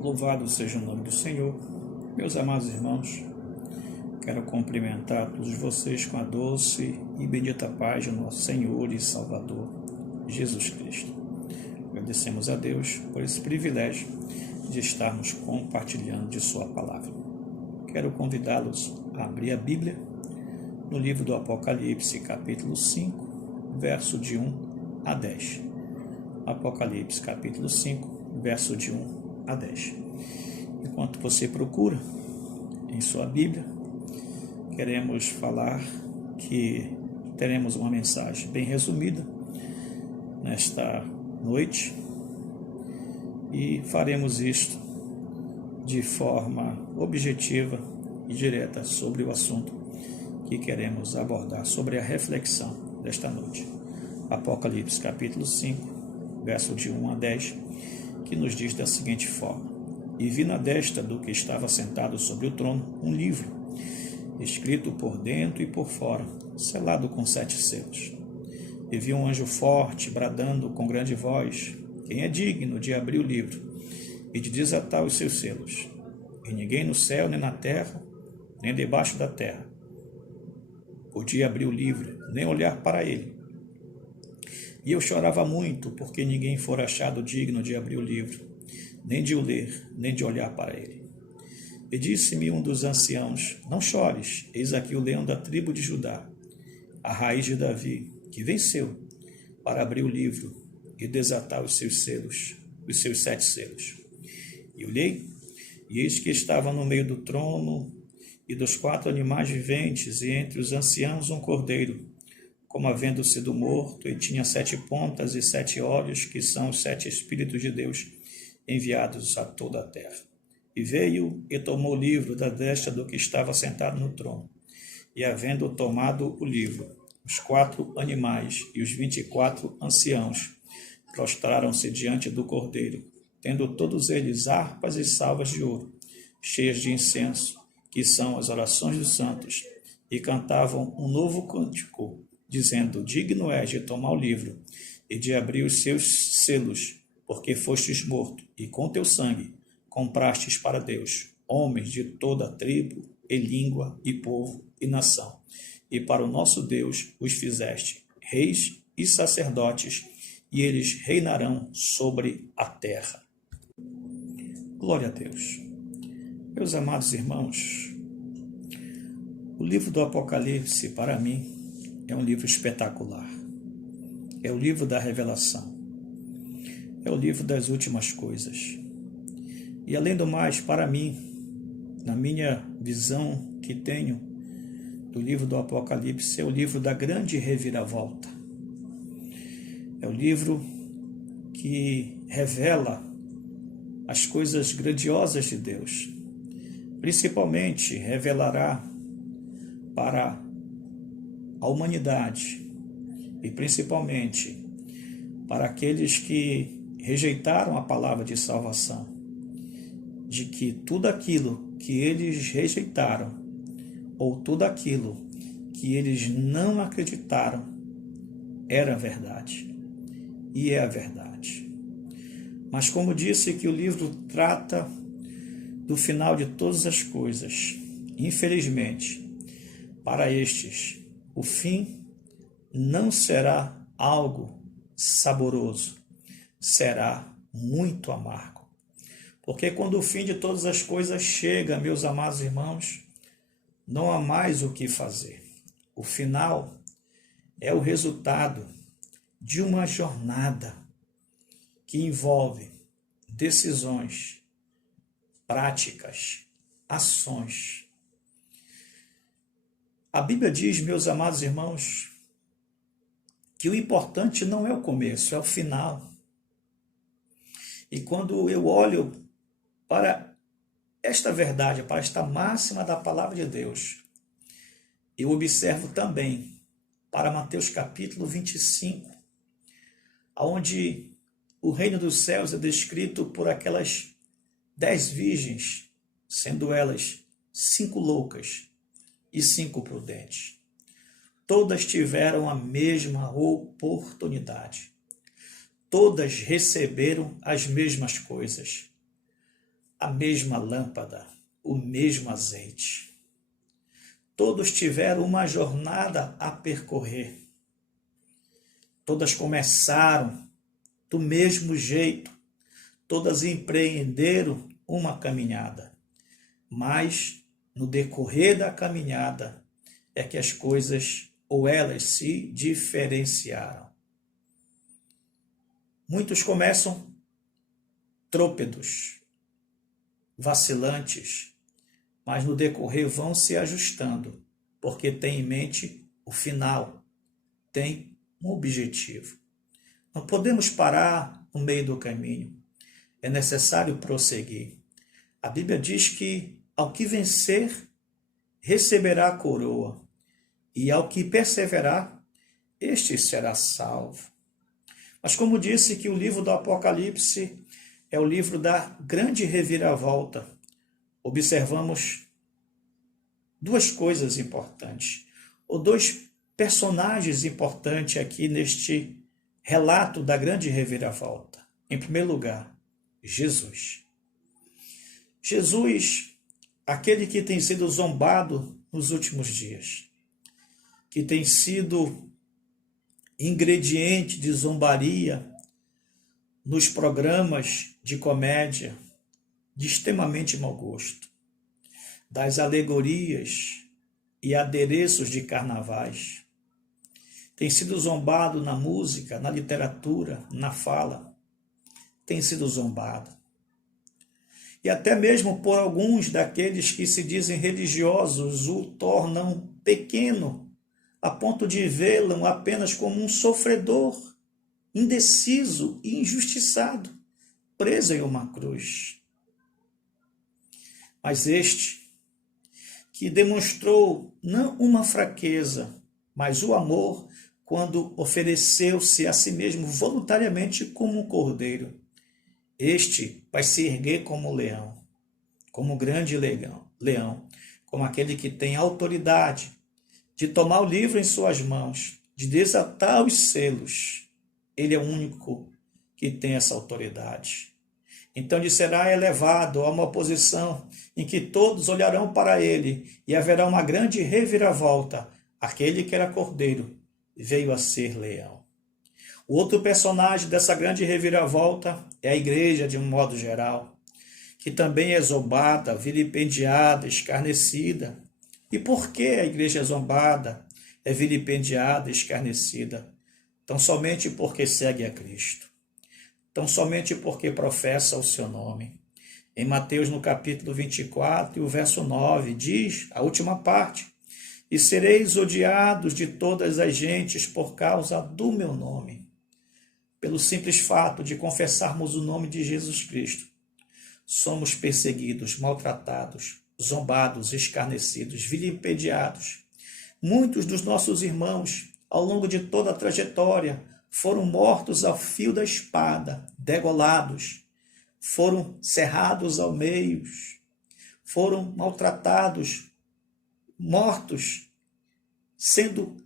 Louvado seja o nome do Senhor. Meus amados irmãos, quero cumprimentar todos vocês com a doce e bendita paz do nosso Senhor e Salvador, Jesus Cristo. Agradecemos a Deus por esse privilégio de estarmos compartilhando de Sua Palavra. Quero convidá-los a abrir a Bíblia no livro do Apocalipse, capítulo 5, verso de 1 a 10. Apocalipse, capítulo 5, verso de 1 a 10. Enquanto você procura em sua Bíblia, queremos falar que teremos uma mensagem bem resumida nesta noite e faremos isto de forma objetiva e direta sobre o assunto que queremos abordar, sobre a reflexão desta noite. Apocalipse capítulo 5, verso de 1 a 10, que nos diz da seguinte forma: E vi na destra do que estava sentado sobre o trono um livro, escrito por dentro e por fora, selado com 7 selos. E vi um anjo forte, bradando com grande voz: Quem é digno de abrir o livro e de desatar os seus selos? E ninguém no céu, nem na terra, nem debaixo da terra podia abrir o livro, nem olhar para ele. E eu chorava muito, porque ninguém fora achado digno de abrir o livro, nem de o ler, nem de olhar para ele. E disse-me um dos anciãos: Não chores, eis aqui o leão da tribo de Judá, a raiz de Davi, que venceu, para abrir o livro e desatar os seus selos, os seus 7 selos. E olhei, e eis que estava no meio do trono e dos 4 animais viventes, e entre os anciãos um cordeiro, como havendo sido morto, e tinha 7 pontas e 7 olhos, que são os 7 Espíritos de Deus, enviados a toda a terra. E veio e tomou o livro da destra do que estava sentado no trono. E havendo tomado o livro, os 4 animais e os 24 anciãos prostraram-se diante do cordeiro, tendo todos eles harpas e salvas de ouro, cheias de incenso, que são as orações dos santos, e cantavam um novo cântico, dizendo: Digno és de tomar o livro e de abrir os seus selos, porque fostes morto, e com teu sangue comprastes para Deus homens de toda a tribo, e língua, e povo, e nação. E para o nosso Deus os fizeste reis e sacerdotes, e eles reinarão sobre a terra. Glória a Deus. Meus amados irmãos, o livro do Apocalipse, para mim, é um livro espetacular. É o livro da revelação. É o livro das últimas coisas. E além do mais, para mim, na minha visão que tenho do livro do Apocalipse, é o livro da grande reviravolta. É o livro que revela as coisas grandiosas de Deus. Principalmente revelará para a humanidade e principalmente para aqueles que rejeitaram a palavra de salvação, de que tudo aquilo que eles rejeitaram ou tudo aquilo que eles não acreditaram era verdade e é a verdade. Mas como disse que o livro trata do final de todas as coisas, infelizmente, para estes, o fim não será algo saboroso, será muito amargo. Porque quando o fim de todas as coisas chega, meus amados irmãos, não há mais o que fazer. O final é o resultado de uma jornada que envolve decisões, práticas, ações. A Bíblia diz, meus amados irmãos, que o importante não é o começo, é o final. E quando eu olho para esta verdade, para esta máxima da palavra de Deus, eu observo também para Mateus capítulo 25, onde o reino dos céus é descrito por aquelas 10 virgens, sendo elas 5 loucas e 5 prudentes. Todas tiveram a mesma oportunidade. Todas receberam as mesmas coisas. a mesma lâmpada, o mesmo azeite. Todos tiveram uma jornada a percorrer. Todas começaram do mesmo jeito. Todas empreenderam uma caminhada. Mas, no decorrer da caminhada, é que as coisas ou elas se diferenciaram. Muitos começam trôpedos, vacilantes, mas no decorrer vão se ajustando, porque tem em mente o final, tem um objetivo. Não podemos parar no meio do caminho, é necessário prosseguir. A Bíblia diz que ao que vencer, receberá a coroa, e ao que perseverar, este será salvo. Mas como disse que o livro do Apocalipse é o livro da grande reviravolta, observamos duas coisas importantes, ou dois personagens importantes aqui neste relato da grande reviravolta. Em primeiro lugar, Jesus. Jesus, aquele que tem sido zombado nos últimos dias, que tem sido ingrediente de zombaria nos programas de comédia de extremamente mau gosto, das alegorias e adereços de carnavais. Tem sido zombado na música, na literatura, na fala. Tem sido zombado. E até mesmo por alguns daqueles que se dizem religiosos o tornam pequeno, a ponto de vê-lo apenas como um sofredor, indeciso e injustiçado, preso em uma cruz. Mas este, que demonstrou não uma fraqueza, mas o amor, quando ofereceu-se a si mesmo voluntariamente como um cordeiro, este vai se erguer como leão, como grande leão, como aquele que tem autoridade de tomar o livro em suas mãos, de desatar os selos. Ele é o único que tem essa autoridade. Então ele será elevado a uma posição em que todos olharão para ele e haverá uma grande reviravolta. Aquele que era cordeiro veio a ser leão. O outro personagem dessa grande reviravolta é a igreja, de um modo geral, que também é zombada, vilipendiada, escarnecida. E por que a igreja é zombada, é vilipendiada, escarnecida? Tão somente porque segue a Cristo. Tão somente porque professa o seu nome. Em Mateus, no capítulo 24, e o verso 9, diz, a última parte, e sereis odiados de todas as gentes por causa do meu nome. Pelo simples fato de confessarmos o nome de Jesus Cristo, somos perseguidos, maltratados, zombados, escarnecidos, vilipendiados. Muitos dos nossos irmãos, ao longo de toda a trajetória, foram mortos ao fio da espada, degolados, foram cerrados ao meio, foram maltratados, mortos, sendo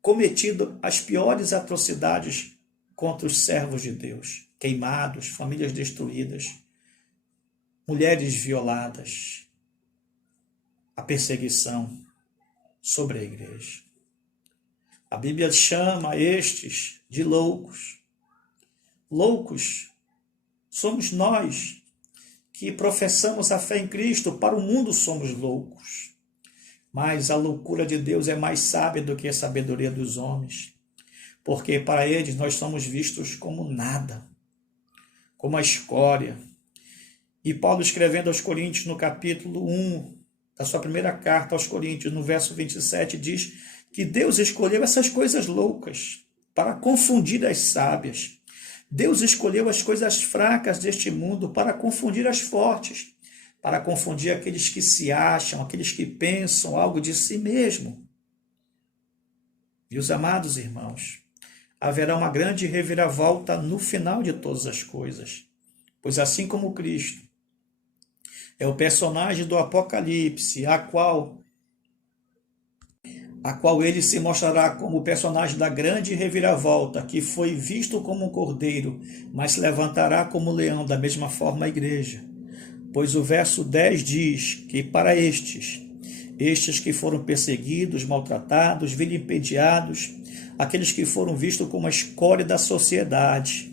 cometido as piores atrocidades contra os servos de Deus, queimados, famílias destruídas, mulheres violadas, a perseguição sobre a igreja. A Bíblia chama estes de loucos. Loucos somos nós que professamos a fé em Cristo. Para o mundo somos loucos. Mas a loucura de Deus é mais sábia do que a sabedoria dos homens. Porque para eles nós somos vistos como nada, como a escória. E Paulo, escrevendo aos Coríntios, no capítulo 1, da sua primeira carta aos Coríntios, no verso 27, diz que Deus escolheu essas coisas loucas para confundir as sábias. Deus escolheu as coisas fracas deste mundo para confundir as fortes, para confundir aqueles que se acham, aqueles que pensam algo de si mesmo. Meus amados irmãos, haverá uma grande reviravolta no final de todas as coisas, pois assim como Cristo é o personagem do Apocalipse, a qual ele se mostrará como o personagem da grande reviravolta, que foi visto como um cordeiro, mas se levantará como leão, da mesma forma a igreja. Pois o verso 10 diz que para estes que foram perseguidos, maltratados, vilipendiados, aqueles que foram vistos como a escória da sociedade,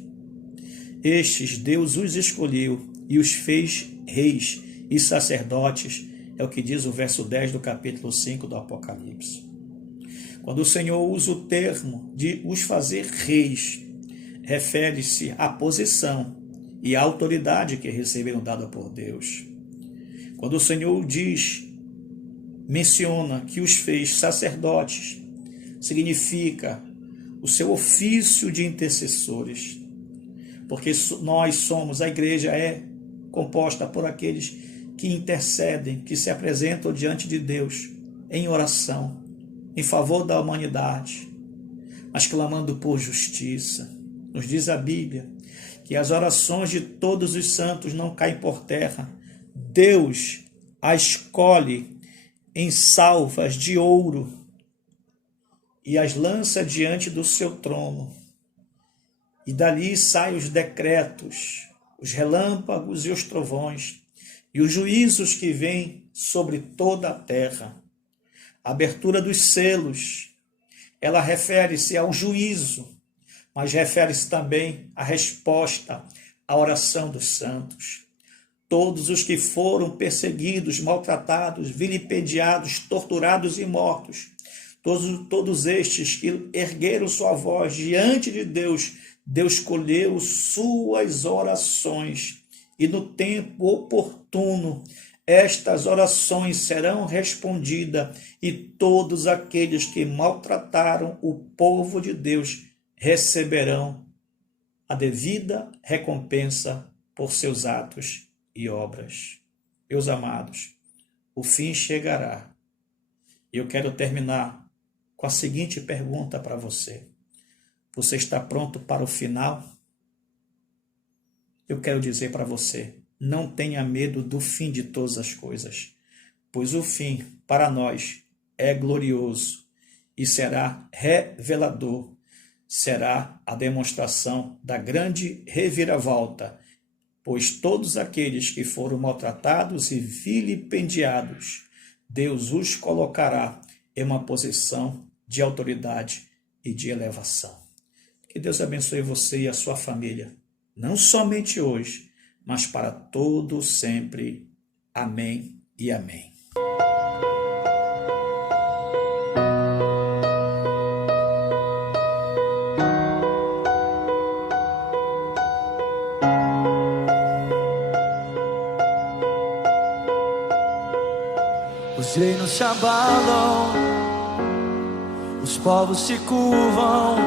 estes Deus os escolheu e os fez reis e sacerdotes, é o que diz o verso 10 do capítulo 5 do Apocalipse. Quando o Senhor usa o termo de os fazer reis, refere-se à posição e à autoridade que receberam dada por Deus. Quando o Senhor menciona que os fez sacerdotes, significa o seu ofício de intercessores, porque a igreja é composta por aqueles que intercedem, que se apresentam diante de Deus em oração, em favor da humanidade, mas clamando por justiça. Nos diz a Bíblia que as orações de todos os santos não caem por terra. Deus a escolhe em salvas de ouro e as lança diante do seu trono. E dali saem os decretos, os relâmpagos e os trovões, e os juízos que vêm sobre toda a terra. A abertura dos selos, ela refere-se ao juízo, mas refere-se também à resposta à oração dos santos. Todos os que foram perseguidos, maltratados, vilipendiados, torturados e mortos, todos estes que ergueram sua voz diante de Deus, Deus colheu suas orações, e no tempo oportuno estas orações serão respondidas, e todos aqueles que maltrataram o povo de Deus receberão a devida recompensa por seus atos e obras. Meus amados, o fim chegará. E eu quero terminar com a seguinte pergunta para você. Você está pronto para o final? Eu quero dizer para você, não tenha medo do fim de todas as coisas, pois o fim, para nós, é glorioso e será revelador, será a demonstração da grande reviravolta, pois todos aqueles que foram maltratados e vilipendiados, Deus os colocará em uma posição de autoridade e de elevação. Que Deus abençoe você e a sua família, não somente hoje, mas para todo sempre. Amém e amém. Os reinos se abalam, os povos se curvam,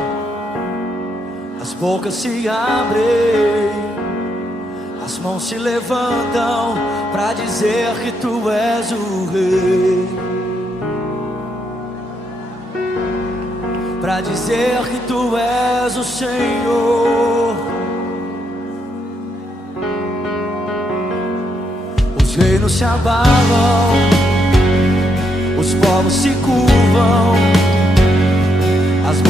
as bocas se abrem, as mãos se levantam para dizer que tu és o rei, para dizer que tu és o Senhor. Os reinos se abalam, os povos se curvam, as